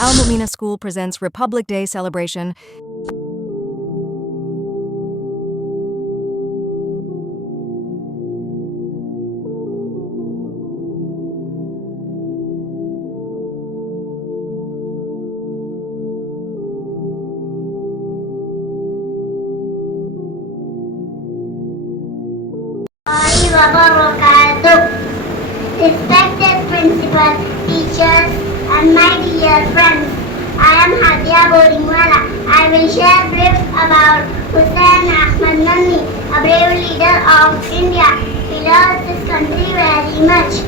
Al Mu'mina School presents Republic Day celebration. Respected principal, teachers, and my dear friends, I am Hadia Boringwala. I will share brief about Hussain Ahmad Nanni, a brave leader of India. He loved his country very much.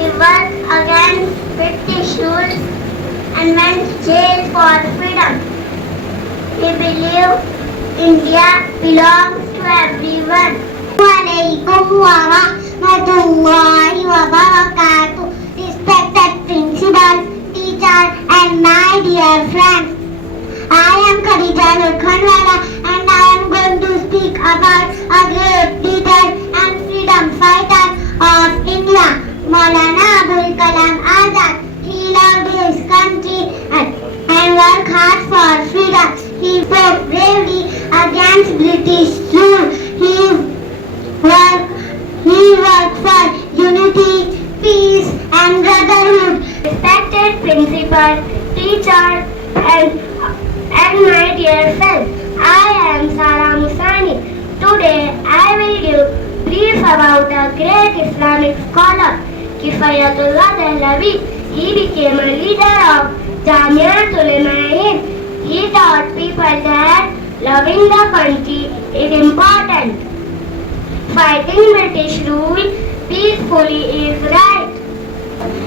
He worked against British rule and went to jail for freedom. He believed India belongs to everyone. Assalamualaikum warahmatullahi wabarakatuh. Respected principal, teacher, and my dear friends, I am Khadija Lokhandwala and I am going to speak about a great leader and freedom fighter of India, Maulana Abul Kalam Azad. He loved his country and worked hard for freedom. He fought bravely against British rule. He worked for unity, peace, and brotherhood. Respected principal, teacher, and my dear friends, I am Sara Musani. Today I will give brief about a great Islamic scholar, Kifayatullah Dehlavi. He became a leader of Jamiat Ulema-e-Hind. He taught people that loving the country is important. Fighting British rule peacefully is right.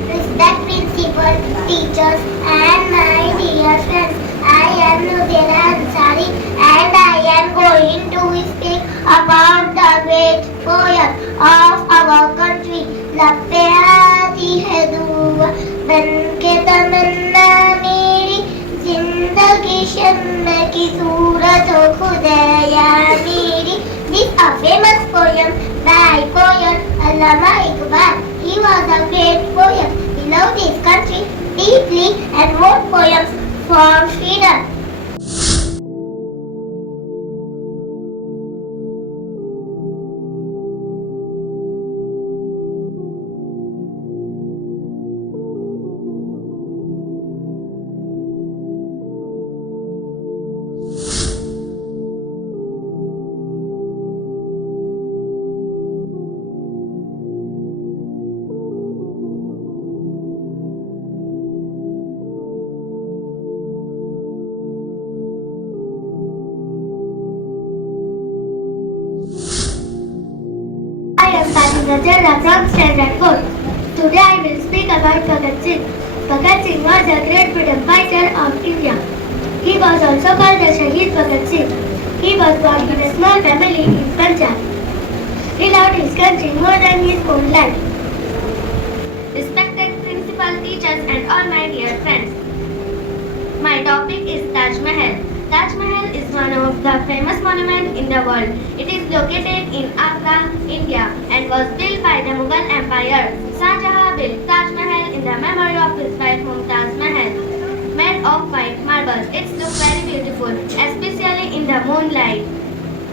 Respect principal, teachers, and my dear friends. I am Nubira Ansari and I am going to speak about the great poet of our country. लपे आती है दुआ बन के तमन्ना मेरी जिंदगी शम्मे की सूरत हो खुदाया मेरी. This is a famous poem by poet Allama Iqbal. He was a great poet. He loved his country deeply and wrote poems for freedom. I am Fatima Jalla from Standard 4. Today I will speak about Bhagat Singh. Bhagat Singh was a great freedom fighter of India. He was also called the Shaheed Bhagat Singh. He was born in a small family in Punjab. He loved his country more than his own life. Respected principal, teachers, and all my dear friends, my topic is Taj Mahal. Taj Mahal is one of the famous monuments in the world. It is located in Agra, India, and was built by the Mughal Empire. Shah Jahan built Taj Mahal in the memory of his wife Mumtaz Mahal, made of white marble. It looks very beautiful, especially in the moonlight.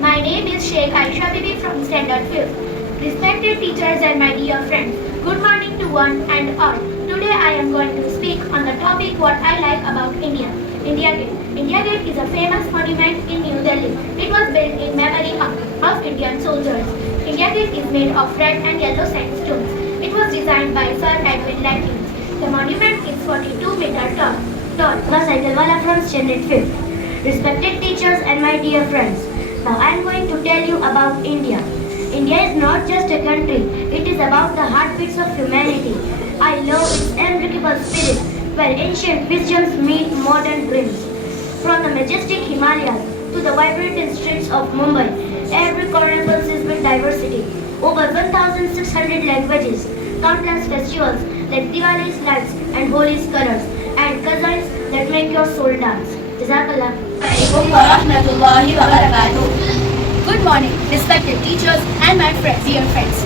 My name is Sheikh Aisha Bibi from Standard 5th. Respected teachers and my dear friends, good morning to one and all. Today I am going to speak on the topic what I like about India. India Gate. India Gate is a famous monument in New Delhi. It was built in memory of Indian soldiers. India Gate is made of red and yellow sandstones. It was designed by Sir Edwin Lutyens. The monument is 42 meters tall. Masaitalwala from Standard 5th. Respected teachers and my dear friends, now I am going to tell you about India. India is not just a country. It is about the heartbeats of humanity. I love its unbreakable spirit, where ancient wisdoms meet modern dreams. From the majestic Himalayas to the vibrant streets of Mumbai, every corner pulses with diversity. Over 1,600 languages, countless festivals like Diwali's lights and Holi's colors, and cuisines that make your soul dance. Jazakallah. Good morning, respected teachers and my dear friends.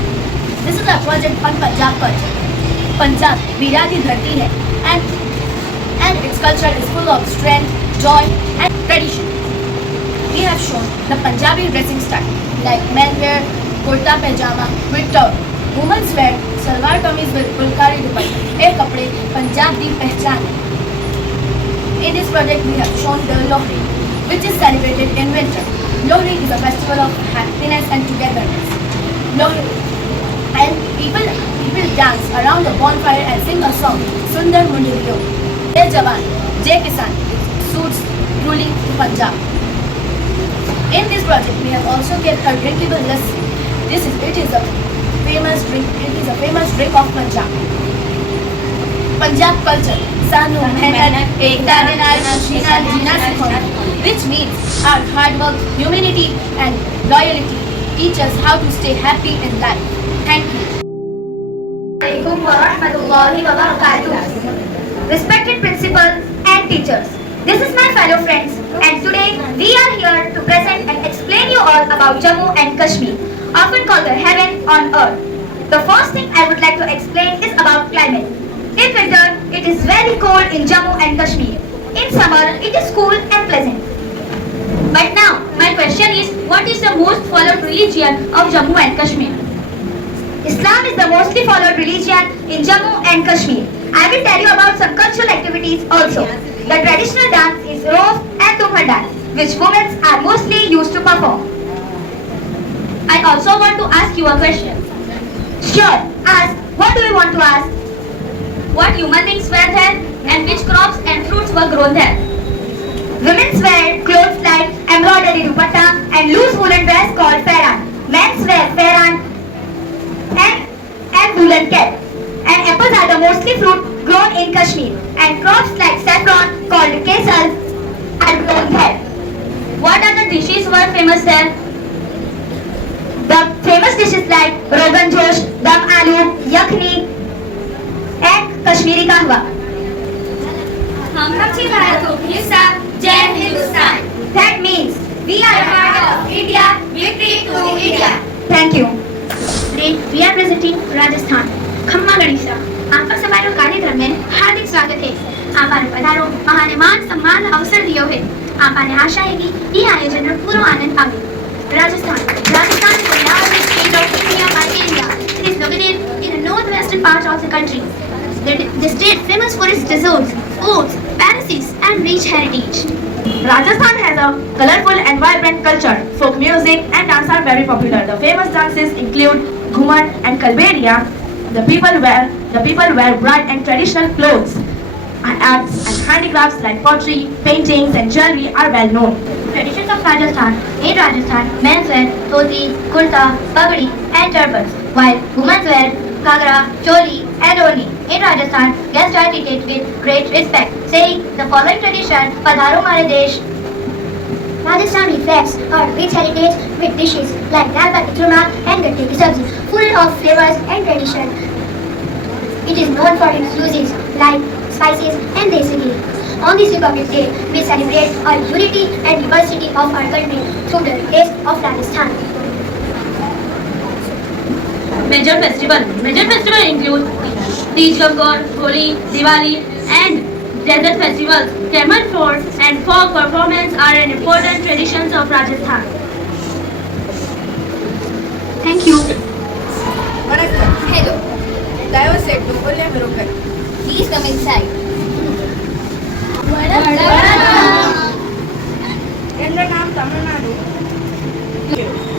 This is a project on Punjab culture. Punjab वीरा की धरती है and and its culture is full of strength, joy, and tradition. We have shown the Punjabi dressing style, like men wear kurta pajama with turban, women wear salwar kameez with fulkari dupatta. ये कपड़े पंजाब की पहचान है. In this project, we have shown the Lohri, which is celebrated in winter. Lohri is a festival of happiness and togetherness. Lohri, and people dance around the bonfire and sing a song, Sundar Mundiyo. Jai Jawan, Jai Kisan, suits truly to Punjab. In this project, we have also kept a drinkable lassi. It is a famous drink. It is a famous drink of Punjab. Punjab culture, Sanu Mehnat Ekta Dinai Ashina Jina Sikhona, which means our hard work, humanity, and loyalty teach us how to stay happy in life. Thank you. Assalamualaikum warahmatullahi wabarakatuh. Respected principals and teachers, this is my fellow friends, and today we are here to present and explain you all about Jammu and Kashmir, often called the heaven on earth. The first thing I would like to explain is about climate. In winter, it is very cold in Jammu and Kashmir. In summer, it is cool and pleasant. But now, my question is, what is the most followed religion of Jammu and Kashmir? Islam is the mostly followed religion in Jammu and Kashmir. I will tell you about some cultural activities also. The traditional dance is Rof and Tumhar dance, which women are mostly used to perform. I also want to ask you a question. Sure, ask. What do you want to ask? What human beings wear there and which crops and fruits were grown there? Women wear clothes like embroidery dupatta and loose woolen dress called farran. Men wear farran and woolen cap. And apples are the mostly fruit grown in Kashmir. And crops like saffron called kesar are grown there. What are the dishes were famous there? The famous dishes like Rogan Josh, Dum Aloo, Yakhni, and Kashmiri Kahwa. That means we are a part of India. Victory to India. Thank you. Today we are presenting Rajasthan. खम्मा गणेशा आपका समारोह कार्यक्रम में हार्दिक स्वागत है. आपाने पधारो महाने मान सम्मान अवसर दियो है. आपाने आशा है कि ये आयोजन में पूरा आनंद आवे. Rajasthan is the largest state of India by area. It is located in the northwestern part of the country. The state famous for its desserts, foods, palaces, and rich heritage. Rajasthan has a colorful and vibrant culture. Folk music and dance are very popular. The famous dances include Ghumar and Kalberia. The people wear bright and traditional clothes. And arts and handicrafts like pottery, paintings, and jewelry are well known. Traditions of Rajasthan. In Rajasthan, men wear dhoti, kurta, pagdi, and turbans, while women wear kagra, choli, and oni. In Rajasthan, guests are treated with great respect, saying the following tradition: "Padharo Mare Desh." Rajasthan reflects our rich heritage with dishes like dal bati churma and gatte ki sabzi, full of flavors and tradition. It is known for its uses like spices and desi ghee. On this Republic Day, we celebrate our unity and diversity of our country through the taste of Rajasthan. Major festival include Teej Gangor, Holi, Diwali, and desert festivals. Camel fort and folk performance are an important traditions of Rajasthan. Thank you. Hello. Dive set to Olle Mirokar. Please come inside.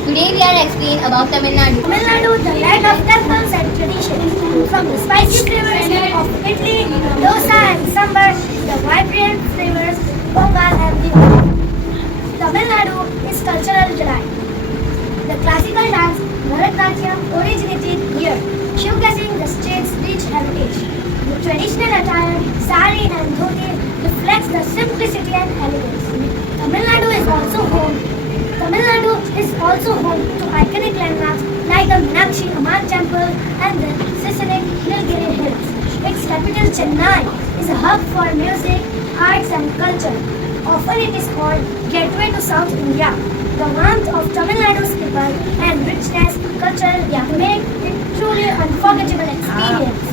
Today we are explaining about Tamil Nadu. Tamil Nadu, the land of temples and traditions. From the spicy flavors of idli, dosa and sambar, the vibrant flavors pongal and Diwali. Tamil Nadu is cultural delight. The classical dance Bharatanatyam originated here, showcasing the state's rich heritage. The traditional attire, sari and dhoti, reflects the simplicity and elegance. Tamil Nadu is also home to iconic landmarks like the Meenakshi Amman Temple and the scenic Nilgiri Hills. Its capital, Chennai, is a hub for music, arts and culture. Often it is called Gateway to South India. The warmth of Tamil Nadu's people and richness, culture make it truly unforgettable experience.